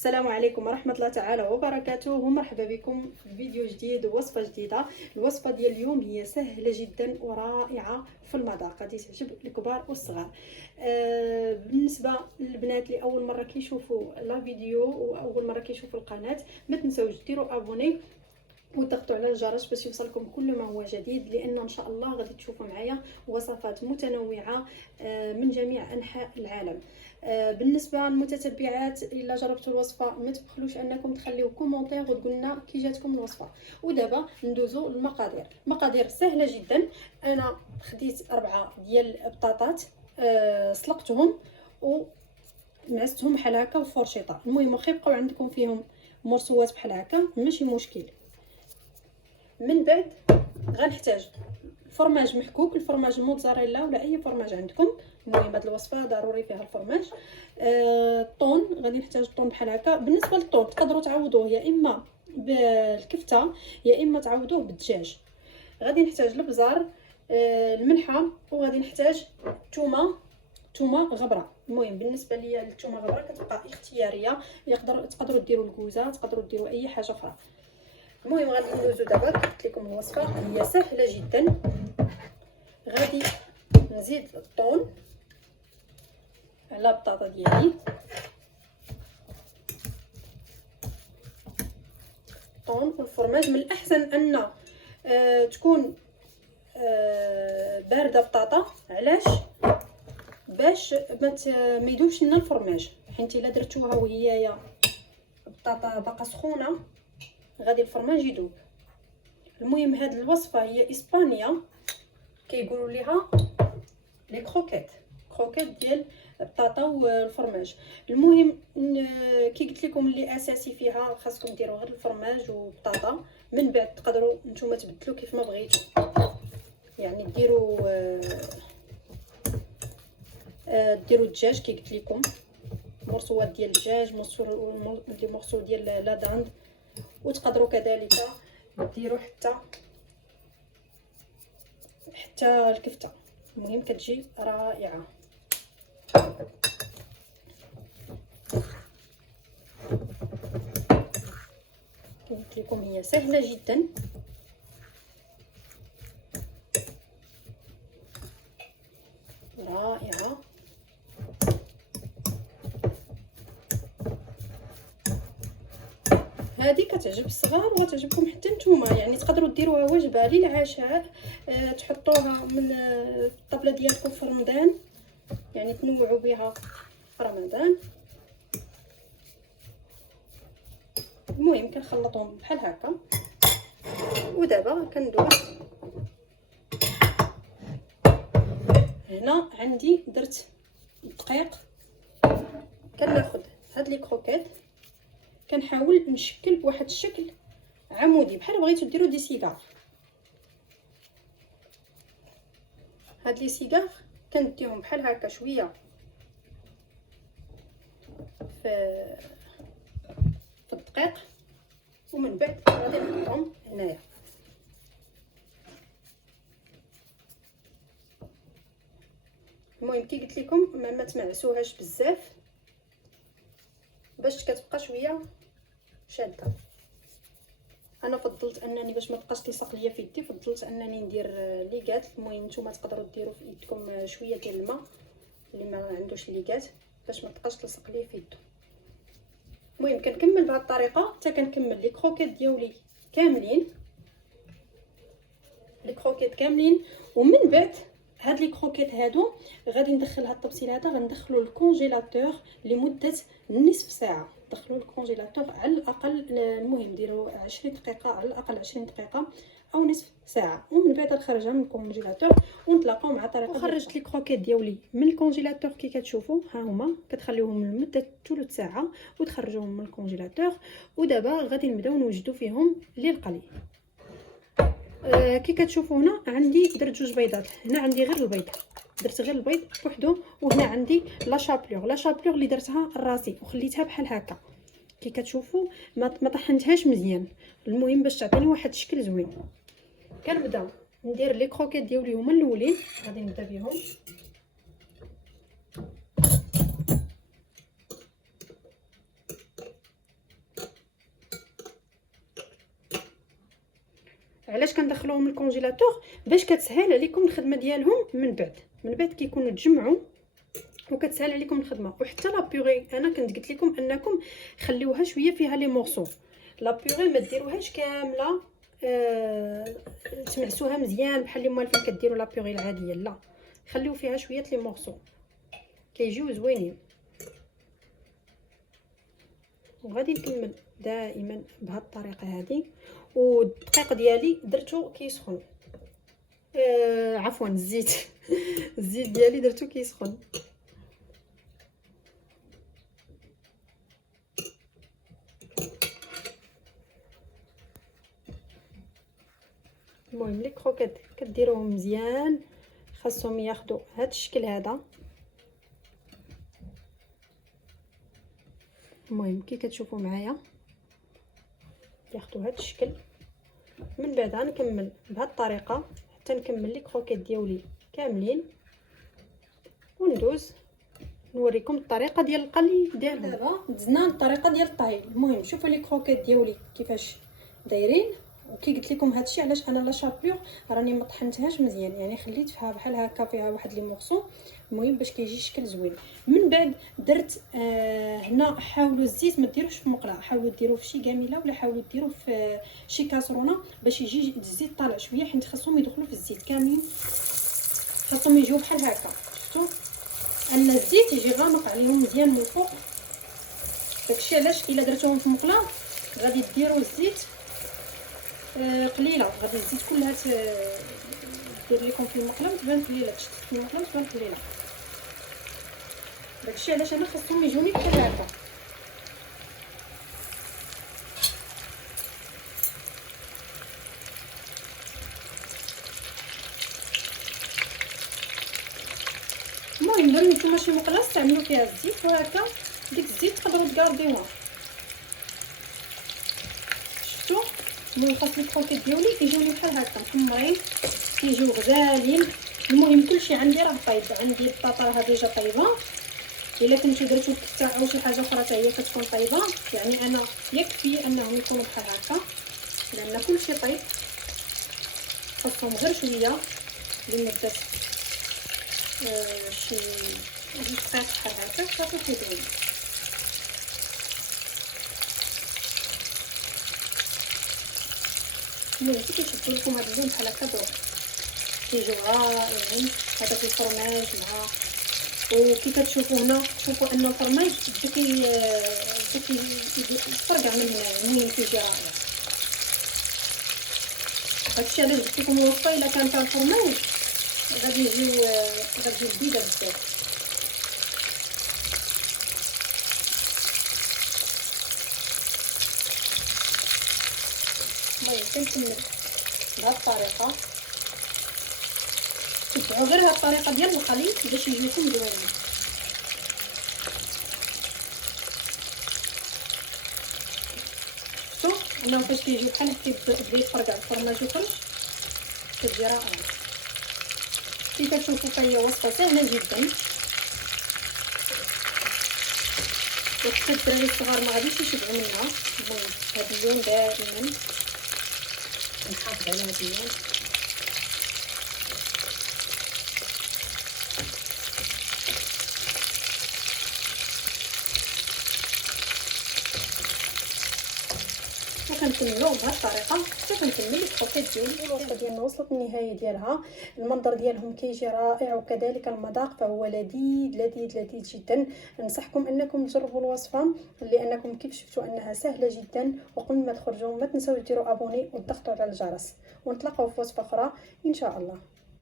السلام عليكم ورحمه الله تعالى وبركاته، ومرحبا بكم في فيديو جديد ووصفه جديده. الوصفه ديال اليوم هي سهله جدا ورائعه في المذاق، غادي تعجب الكبار والصغار. بالنسبه للبنات اللي اول مره كيشوفوا لا فيديو واول مره كيشوفوا القناه، ما تنساوش ديروا ابوني وتضغطوا على الجرس باش يوصلكم كل ما هو جديد، لان ان شاء الله غادي تشوفوا معايا وصفات متنوعه من جميع انحاء العالم. بالنسبه للمتتبعات، الا جربتوا الوصفه ما تبخلوش انكم تخليو كومونتير وتقولوا لنا كي جاتكم الوصفه. ودابا ندوزو للمقادير. المقادير سهله جدا. انا خديت 4 ديال البطاطات، سلقتهم ومعستهم بحال هكا بالفرشيطه. المهم واخا يبقاو عندكم فيهم مرسوات بحال هكا ماشي مشكل. من بعد غنحتاج فرماج محكوك، الفرماج الموتزاريلا ولا اي فرماج عندكم. المهم هاد الوصفه ضروري فيها الفرماج. طون، غادي نحتاج طون بحال هكا. بالنسبه للطون تقدروا تعوضوه يا اما بالكفته يا اما تعوضوه بالدجاج. غادي نحتاج البزار، الملحه، وغادي نحتاج تومه غبره. المهم بالنسبه ليا الثومه غبره كتبقى اختياريه، تقدروا ديروا الكوزه، تقدروا ديروا اي حاجه اخرى. المهم غادي ندوزو دابا. قلت لكم الوصفه هي سهله جدا. غادي نزيد الطون على البطاطا ديالي. الطون والفرماج من الاحسن ان تكون بارده بطاطا. علاش؟ باش ما يذوبش لنا الفرماج، حيت الا درتوها وهي البطاطا باقا سخونه غادي الفرماج يذوب. المهم هاد الوصفه هي اسبانيا كيقولوا ليها لي كروكيت ديال البطاطا والفرماج. المهم كي قلت لكم اللي اساسي فيها خاصكم ديروا غير الفرماج والبطاطا. من بعد تقدروا نتوما تبدلوا كيف ما بغيتوا، يعني ديروا الدجاج كي قلت لكم، مرصوات ديال الدجاج، مرصو ديال لا داند، وتقدروا كذلك ديروا حتى الكفته. المهم كتجي رائعه. قلت لكم هي سهله جدا. رائعه. هذه كتعجب الصغار وغتعجبكم حتى نتوما، يعني تقدروا ديروها وجبه للعشاء، تحطوها من الطابله ديالكم في رمضان، يعني تنوعوا بها في رمضان. المهم كنخلطهم بحال هكا. ودابا كندوز. هنا عندي درت الدقيق. كناخذ هاد لي كروكيت كنحاول نشكل واحد الشكل عمودي بحال بغيتو ديروا دي سيغار. هاد لي سيغار كنديهم بحال هكا شويه في الدقيق، ومن بعد غادي نحطهم هنايا. المهم كي قلت لكم ما تمعسوهاش بزاف باش كتبقى شويه شاده. انا فضلت انني باش ما تبقاش تلصق ليا في يدي، فضلت انني ندير ليغات. المهم نتوما تقدروا ديروا في يدكم شويه ديال الماء اللي ما عندوش ليغات باش ما تبقاش تلصق ليا في يدو. المهم كنكمل بهذه الطريقه حتى كنكمل لي كروكيت ديالي كاملين. ومن بعد هاد لي كروكيت هادو غادي ندخل هاد الطبسيل هذا غندخلو للكونجيلاتور لمده نصف ساعه. دخلوا الكونجيلاتور على الاقل، المهم ديروا 20 دقيقه على الاقل، 20 دقيقه او نصف ساعه. ومن بعد نخرجها من الكونجيلاتور ونتلاقاو مع طريقه. خرجت لي كروكيت ديالي من الكونجيلاتور كي كتشوفوا ها هما، كتخليوهم لمده ثلث ساعه وتخرجوهم من الكونجيلاتور. ودابا غادي نبداو نوجدوا فيهم للقلي. كي كتشوفوا هنا عندي درت 2 بيضات. هنا عندي غير البيض، درت غير البيض بوحدو. وهنا عندي لا شابلور اللي درتها راسي وخليتها بحال هكا كي كتشوفوا، ما طحنتهاش مزيان. المهم باش تعطيني واحد الشكل زوين. كنبدا ندير لي كروكيت ديالي هما الاولين. غادي نبدا بهم. علاش كندخلوهم للكونجيلاتور؟ باش كتسهل عليكم الخدمه ديالهم من بعد كيكونوا تجمعوا وكتسهل عليكم الخدمه. وحتى لا بيغي انا كنت قلت لكم انكم خليوها شويه فيها لي مورسو. لا بيغي ما ديروهاش كامله تمعسوها مزيان بحال اللي موالفين كديروا لا بيغي العاديه، لا خليو فيها شويه لي مورسو كيجيو زوينين. وغادي نكمل دائما بهذه الطريقه هذه. والدقيق ديالي درتو كيسخن، عفوا الزيت الزيت ديالي درتو كيسخن. المهم لي كروكيت كديروهم مزيان، خاصهم ياخذوا هذا الشكل هذا. المهم كي كتشوفوا معايا ياخذوا هذا الشكل. من بعد غنكمل بهذه الطريقه حتى نكمل لي كروكيت ديالي كاملين وندوز نوريكم الطريقه ديال القلي ديالهم. دابا دزنا الطريقه ديال الطهي. المهم شوفوا لي كروكيت ديالي كيفاش دايرين. وكي قلت لكم هادشي علاش انا لا شابلور راني ما طحنتهاش مزيان، يعني خليت فيها بحال هكا فيها واحد لي مورسو. المهم باش كيجي شكل زوين. من بعد درت هنا حاولوا الزيت ما ديروش في مقله، حاولوا ديروه في شي كاميله ولا حاولوا ديروه في شي كاسرونه باش يجي الزيت طالع شويه، حيت خاصهم يدخلوا في الزيت كاملين، خاصهم يجيو بحال هكا. شفتوا ان الزيت يجي غامق عليهم مزيان من الفوق. داكشي علاش الا درتوهم في مقله غادي ديروا الزيت قليله، غادي الزيت كلها دير لكم في المقله وتبان قليله، تشد في المقله وتبان قليله. داكشي علاش انا خاصهم يجوني بحال هكا. المهم دابا نتوما شي مقله استعملوا فيها الزيت، وهكا ديك الزيت تقدروا تكارديوها. شفتوا؟ المهم خاص لي كروكيت ديالي يجوني بحال هكا محمرين، كيجيو غزالين. المهم كلشي عندي راه طايب، عندي البطاطا راه ديجا طايبه. الا كنتو درتو الكفته او شي حاجه اخرى حتى هي كتكون طايبه، يعني انا يكفي انهم يكونوا بحال هكا لان كلشي طيب. خاصهم غير شويه لمده شي 2 دقائق بحال هكا صافي كيدوي. المهم كي كيشدوا لكم هاد اللون بحال هكا دروك كيجيو رائعين. هذاك الفرماج مع وكي كتشوفوا هنا شوفوا ان الفرماج بدا كيفرقع من هنا. المهم كيجي رائع. هادشي علاش قلت لكم الوصفه الا كان فيها الفرماج غادي يجيو لذيذه بزاف. المهم كنكمل بهذه الطريقه. تبعوا غير هاد الطريقه ديال القلي باش يجيكم زوينين. شفتوا انا فاش كيجي بحال هكا كيبدا يفرقع الفرماج وكلش كتجي رائعه. كي كتشوفوا فهي وصفه سهله جدا، وحتى الدراري الصغار ما غاديش يشبعوا منها. المهم هاد اللون دائما نحافظ على هاد اللون. وكنكملوا بهذه الطريقه حتى كنكمل الكروكيت ديالي. الوصفه ديالنا وصلت للنهايه ديالها. المنظر ديالهم كيجي رائع وكذلك المذاق فهو لذيذ لذيذ لذيذ جدا. ننصحكم انكم تجربوا الوصفه لانكم كيف شفتوا انها سهله جدا. وقبل ما تخرجوا ما تنساوش ديروا ابوني وتضغطوا على الجرس، ونتلاقاو في وصفه اخرى ان شاء الله.